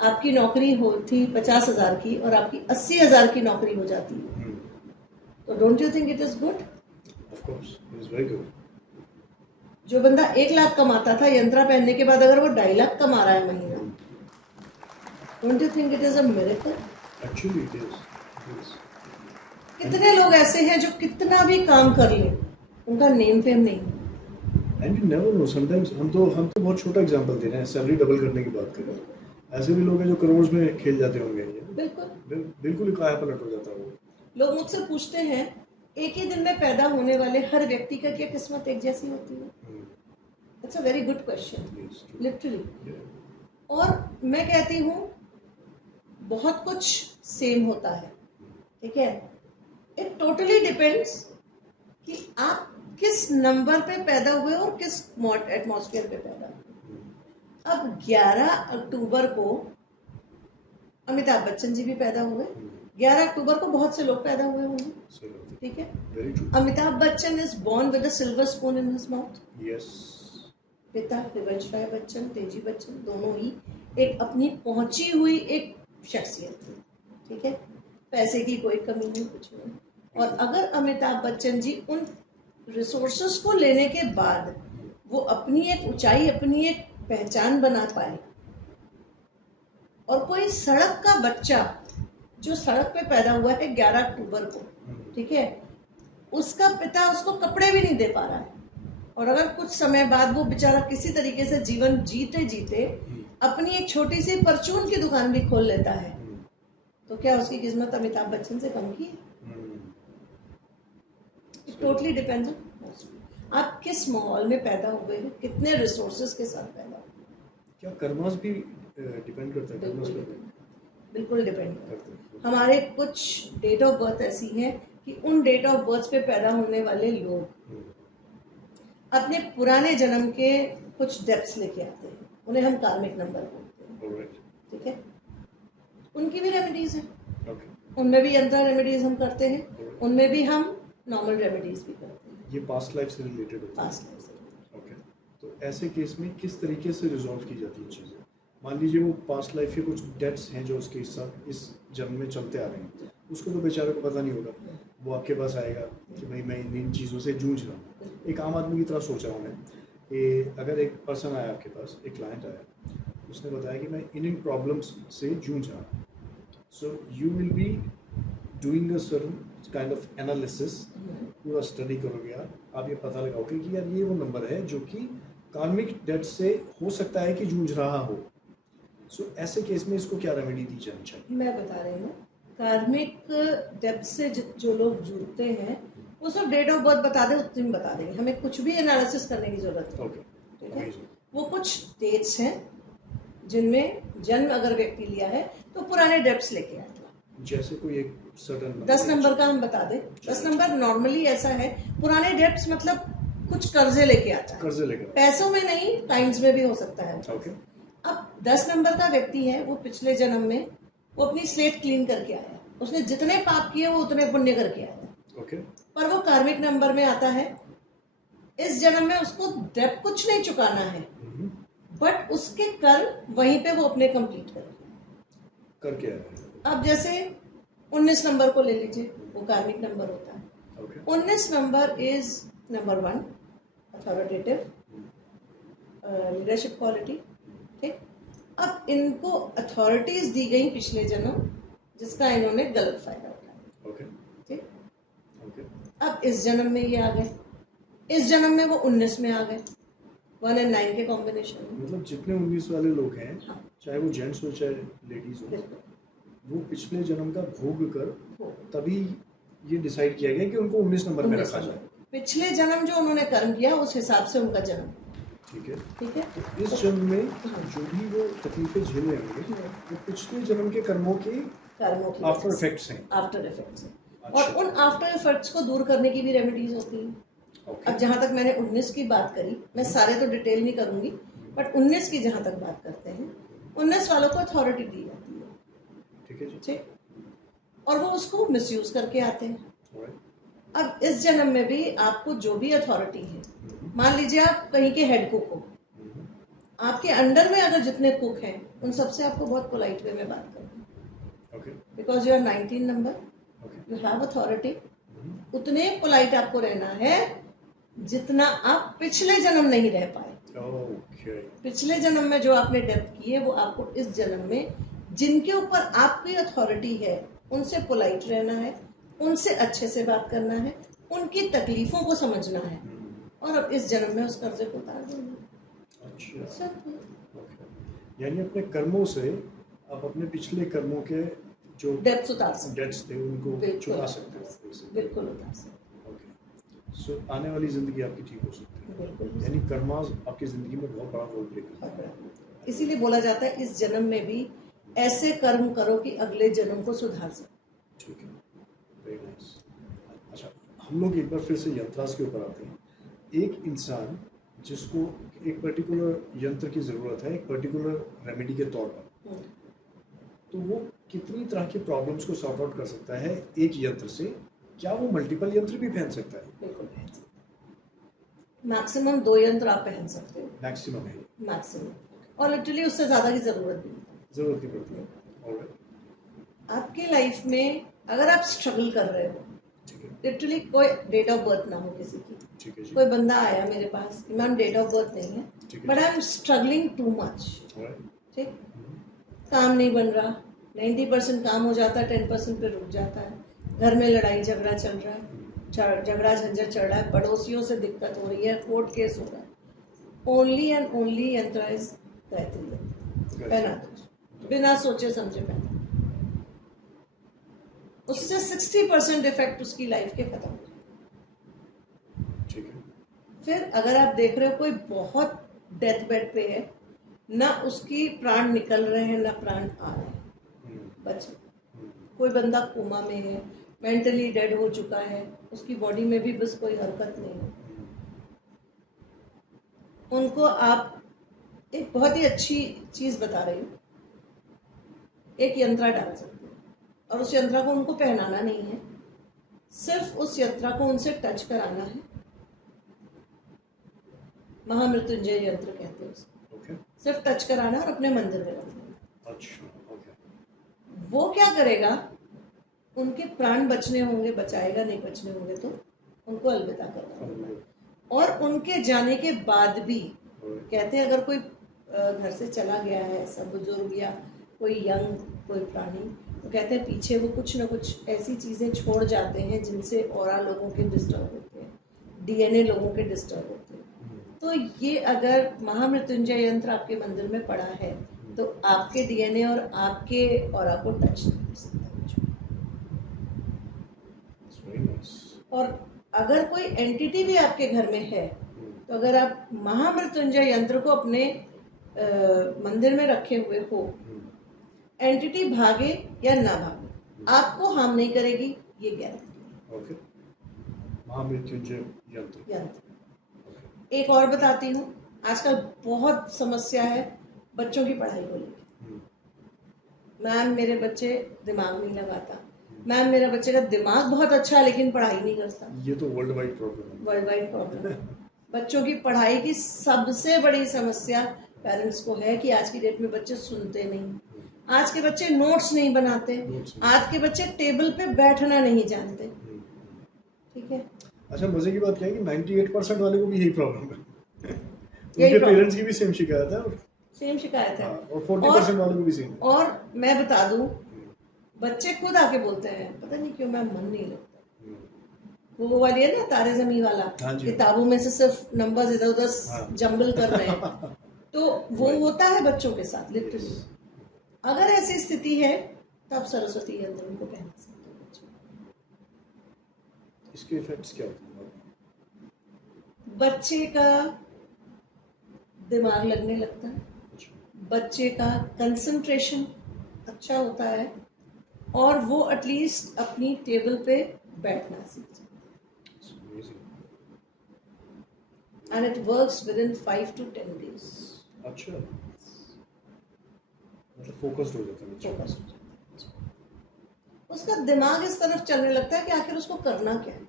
आपकी नौकरी हो थी 50,000 की और आपकी 80,000 की नौकरी हो जाती है, तो don't you think it is good? Of course it is very good. जो बंदा 1 लाख कमाता था यंत्रा पहनने के बाद अगर वो 2.5 लाख कमा रहा है महीना, don't you think it is a miracle? Actually it is. कितने लोग ऐसे हैं जो कितना भी काम कर ले उनका नेम फेम नहीं। And you never know, sometimes हम तो बहुत छोटा एग्जांपल दे रहे हैं, सैलरी डबल करने की बात कर रहे हैं। ऐसे भी लोग हैं जो करोड़ में खेल जाते होंगे। बिल्कुल बिल्कुल काया पलट हो जाता है वो। लोग मुझसे पूछते हैं एक ही दिन में पैदा होने वाले हर व्यक्ति का क्या किस्मत एक जैसी होती है? It's a very good question, literally. और मैं कहती हूँ बहुत कुछ सेम होता है, ठीक है। इट टोटली डिपेंड्स कि आप किस नंबर पे पैदा हुए और किस एटमॉस्फेयर पे पैदा हुए। अब 11 अक्टूबर को अमिताभ बच्चन जी भी पैदा हुए, 11 अक्टूबर को बहुत से लोग पैदा हुए होंगे, ठीक है। Amitabh Bachchan is born with a silver spoon in his mouth. Yes. पिता हरिवंश राय बच्चन, तेजी बच्चन, दोनों ही एक अपनी पहुंची हुई एक शख्सियत थी, ठीक है। पैसे की कोई कमी नहीं, कुछ नहीं। और अगर अमिताभ बच्चन जी उन रिसोर्सेस को लेने के बाद वो अपनी एक ऊंचाई, अपनी एक पहचान बना पाए, और कोई सड़क का बच्चा जो सड़क पे पैदा हुआ है 11 अक्टूबर को, ठीक है, उसका पिता उसको कपड़े भी नहीं दे पा रहा है, और अगर कुछ समय बाद वो बेचारा किसी तरीके से जीवन जीते जीते अपनी एक छोटी सी परचून की दुकान भी खोल लेता है, तो क्या उसकी किस्मत अमिताभ बच्चन से कम की है? इट टोटली डिपेंड्स ऑन आप किस माहौल में पैदा हुए हैं, कितने रिसोर्सेज के साथ पैदा हुए। क्या कर्मास भी डिपेंड करता है? कर्मास पे बिल्कुल डिपेंड करता है। हमारे कुछ डेट ऑफ बर्थ ऐसी है कि उन डेट ऑफ बर्थ पे पैदा होने वाले लोग अपने पुराने जन्म के कुछ डेप्थ्स लेके आते हैं, उन्हें हम कार्मिक नंबर बोलते हैं, ठीक है। उनकी भी रेमेडीज हैं, उनमें भी यंत्र रेमेडीज हम करते हैं, उनमें भी हम नॉर्मल रेमेडीज भी करते हैं। ये पास्ट लाइफ से रिलेटेड होता है? पास्ट लाइफ से। ओके। तो ऐसे केस में किस तरीके से रिजॉल्व की जाती है चीज़ें? मान लीजिए वो पास्ट लाइफ के कुछ डेट्स हैं जो उसके साथ इस जन्म में चलते आ रहे हैं, उसको तो बेचारे को पता नहीं होगा, वो आपके पास आएगा कि भाई मैं इन चीज़ों से जूझ रहा हूँ। एक आम आदमी की तरह सोचा हूँ मैं कि अगर एक पर्सन आया आपके पास, एक क्लाइंट आया, उसने बताया कि मैं इन प्रॉब्लम्स से जूझ रहा हूँ, so you will be doing a certain kind of analysis, पूरा स्टडी करोगे आप ये पता लगाओगे कि यार ये वो नंबर है जो कि कार्मिक डेट से हो सकता है कि जूझ रहा हो। सो ऐसे केस में इसको क्या रेमेडी दी जानी चाहिए? मैं बता रही हूँ, कार्मिक डेप्थ से जो लोग जुड़ते हैं वो सब डेट ऑफ बर्थ बता दे उतनी में बता देंगे, हमें कुछ भी एनालिसिस करने की जरूरत नहीं। ठीक है। वो कुछ डेट्स हैं जिनमें जन्म अगर व्यक्ति लिया है तो पुराने डेप्थ्स लेके आए। जैसे कोई एक सर्टेन 10 नंबर का हम बता दें। 10 नंबर नॉर्मली ऐसा है, पुराने डेप्थ्स मतलब कुछ कर्जे लेके आता है, कर्जे लेकर, पैसों में नहीं, टाइम्स में भी हो सकता है। ओके। अब 10 नंबर का व्यक्ति है, वो पिछले जन्म में वो अपनी स्लेट क्लीन करके आया, उसने जितने पाप किए वो उतने पुण्य करके आया, ओके। पर वो कार्मिक नंबर में आता है। इस जन्म में उसको डेप्थ कुछ नहीं चुकाना है, बट उसके कर्म वहीं पे वो अपने कंप्लीट करके आया। अब जैसे 19 नंबर को ले लीजिए, वो कार्मिक नंबर होता है। okay. 19 number is number 1 authoritative leadership quality, ठीक। अब इनको अथॉरिटीज दी गई पिछले जन्म, जिसका इन्होंने गलत फायदा उठाया, okay. ठीक। okay. अब इस जन्म में ये आ गए, इस जन्म में वो 19 में आ गए, 1 और 9 के कॉम्बिनेशन में। मतलब जितने 19 वाले लोग हैं, हाँ। चाहे वो जेंट्स हो चाहे लेडीज हो, वो पिछले जन्म का भोग कर तभी ये डिसाइड किया गया कि उनको 19 नंबर में रखा जाए। पिछले जन्म जो उन्होंने कर्म किया उस हिसाब से उनका जन्म, ठीक है, ठीक है। तो इस जन्म में जो भी वो तकलीफें झेल रहे होंगे वो पिछले जन्म के कर्मों की आफ्टर इफेक्ट्स हैं। आफ्टर इफेक्ट्स हैं। और उन आफ्टर इफेक्ट्स को दूर करने की भी रेमेडीज होती हैं। अब जहाँ तक मैंने 19 की बात करी, मैं सारे तो डिटेल नहीं करूंगी, बट 19 की जहाँ तक बात करते हैं, 19 वालों को अथॉरिटी दी जाती है, ठीक है जी, ठीक। और वो उसको मिसयूज करके आते हैं। अब इस जन्म में भी आपको जो भी अथॉरिटी है, मान लीजिए आप कहीं के हेड कुक हो, आपके अंडर में अगर जितने कुक हैं उन सबसे आपको बहुत पोलाइट वे में बात करनी है, okay because you are 19 number, okay you have authority. उतने पोलाइट आपको रहना है जितना आप पिछले जन्म नहीं रह पाए। ओके पिछले जन्म में जो आपने डेप्थ की है वो आपको इस जन्म में जिनके ऊपर आपकी अथॉरिटी है उनसे पोलाइट रहना है, उनसे अच्छे से बात करना है, उनकी तकलीफों को समझना है और अब इस जन्म में उस कर्जे को उतार देना है। अच्छा सब ओके यानी अपने कर्मों से आप अपने पिछले कर्मों के जो डेप्थ उतार सकते डेट्स थे उनको बिल्कुल। चुका सकते हो बिल्कुल उतार सकते ओके सो आने वाली जिंदगी आपकी ठीक हो सकती है बिल्कुल। यानी कर्मास आपकी जिंदगी में बहुत बड़ा रोल प्ले करता है इसीलिए बोला जाता है इस जन्म में भी ऐसे कर्म करो कि अगले जन्म को सुधार सको। ठीक है वेरी नाइस अच्छा हम लोग एक बार फिर से यंत्रास के ऊपर आते हैं एक इंसान जिसको एक पर्टिकुलर यंत्र की ज़रूरत है एक पर्टिकुलर रेमेडी के तौर पर तो वो कितनी तरह की प्रॉब्लम्स को सॉर्ट आउट कर सकता है एक यंत्र से क्या वो मल्टीपल यंत्र भी पहन सकता है बिल्कुल पहन सकते। मैक्सिमम 2 यंत्र आप पहन सकते हो, मैक्सिमम है मैक्सिमम, और लिटरली उससे ज़्यादा की ज़रूरत भी नहीं। ज़रूरत नहीं पड़ती है ऑलराइट आपकी लाइफ में अगर आप स्ट्रगल कर रहे हो, ठीक है लिटरली कोई डेट ऑफ बर्थ ना हो किसी की, ठीक है जी कोई बंदा आया मेरे पास, मैम डेट ऑफ बर्थ नहीं है ठीक है but I am struggling too much, alright ठीक, काम नहीं बन रहा, 90% काम हो जाता है, 10% पे रुक जाता है, घर में लड़ाई झगड़ा चल रहा है, झगड़ा झंझट चल रहा है, पड़ोसियों से दिक्कत हो रही है, कोर्ट केस हो रहा है, ओनली एंड ओनली यंत्र इज गायत्री यंत्र, पहना दो बिना सोचे समझे पहना, उससे 60% इफेक्ट उसकी लाइफ के खत्म हो जाए। ठीक है फिर अगर आप देख रहे हो कोई बहुत डेथ बेड पे है, ना उसकी प्राण निकल रहे हैं ना प्राण आ रहे हैं, बचे, कोई बंदा कोमा में है, मेंटली डेड हो चुका है, उसकी बॉडी में भी बस कोई हरकत नहीं है, उनको आप एक बहुत ही अच्छी चीज बता रही हूँ, एक यंत्रा डाल सकते हो और उस यंत्रा को उनको पहनाना नहीं है, सिर्फ उस यंत्रा को उनसे टच कराना है, महामृत्युंजय यंत्र कहते हैं उसको, ओके सिर्फ टच कराना और अपने मंदिर में रखना। अच्छा ओके वो क्या करेगा, उनके प्राण बचने होंगे, बचाएगा, नहीं बचने होंगे तो उनको अलविदा करना होगा। और उनके जाने के बाद भी कहते हैं अगर कोई घर से चला गया है, सब बुजुर्ग या कोई यंग कोई प्राणी, तो कहते हैं पीछे वो कुछ ना कुछ ऐसी चीज़ें छोड़ जाते हैं जिनसे ऑरा लोगों के डिस्टर्ब होते हैं, डीएनए लोगों के डिस्टर्ब होते हैं। तो ये अगर महामृत्युंजय यंत्र आपके मंदिर में पड़ा है तो आपके डीएनए और आपके ऑरा को टच नहीं कर सकता कुछ। वेरी नाइस और अगर कोई एंटिटी भी आपके घर में है तो अगर आप महामृत्युंजय यंत्र को अपने मंदिर में रखे हुए हो, एंटिटी भागे या ना भागे आपको हार्म नहीं करेगी, ये गारंटी ओके महामृत्युंजय यंत्र यंत्र। एक और बताती हूँ, आजकल बहुत समस्या है बच्चों की पढ़ाई को लेकर। मैम मेरे बच्चे दिमाग नहीं लगाता, मैम मेरा बच्चे का दिमाग बहुत अच्छा है लेकिन पढ़ाई नहीं करता। ये तो वर्ल्ड वाइड प्रॉब्लम है वर्ल्ड वाइड प्रॉब्लम है। बच्चों की पढ़ाई की सबसे बड़ी समस्या पेरेंट्स को है कि आज की डेट में बच्चे सुनते नहीं, आज के बच्चे नोट्स नहीं बनाते, आज के बच्चे टेबल पे बैठना नहीं जानते, ठीक है। अच्छा मजे की बात क्या है कि 98% वाले को भी यही प्रॉब्लम है यही उनके problem। पेरेंट्स की भी सेम शिकायत है और सेम शिकायत है। हाँ, और 40% वालों को भी सेम है। और मैं बता दूं, बच्चे खुद आके बोलते हैं पता नहीं क्यों मैम मन नहीं लगता। वो वाली है ना तारे जमी वाला, हाँ जी। किताबों में से सिर्फ नंबर्स इधर उधर हाँ। जंबल कर रहे हैं, तो वो होता है बच्चों के साथ लिटरली। अगर ऐसी स्थिति है तब सरस्वती यंत्र उनको पहना सकते हैं बच्चे। इसके इफेक्ट्स क्या होते हैं? बच्चे का दिमाग लगने लगता है, बच्चे का कंसंट्रेशन अच्छा होता है और वो एटलीस्ट अपनी टेबल पे बैठना सीख जाता है। And it works with in 5 to 10 days। अच्छा मतलब फोकस्ड हो जाता है बच्चा। फोकस हो जाता है, उसका दिमाग इस तरफ चलने लगता है कि आखिर उसको करना क्या है।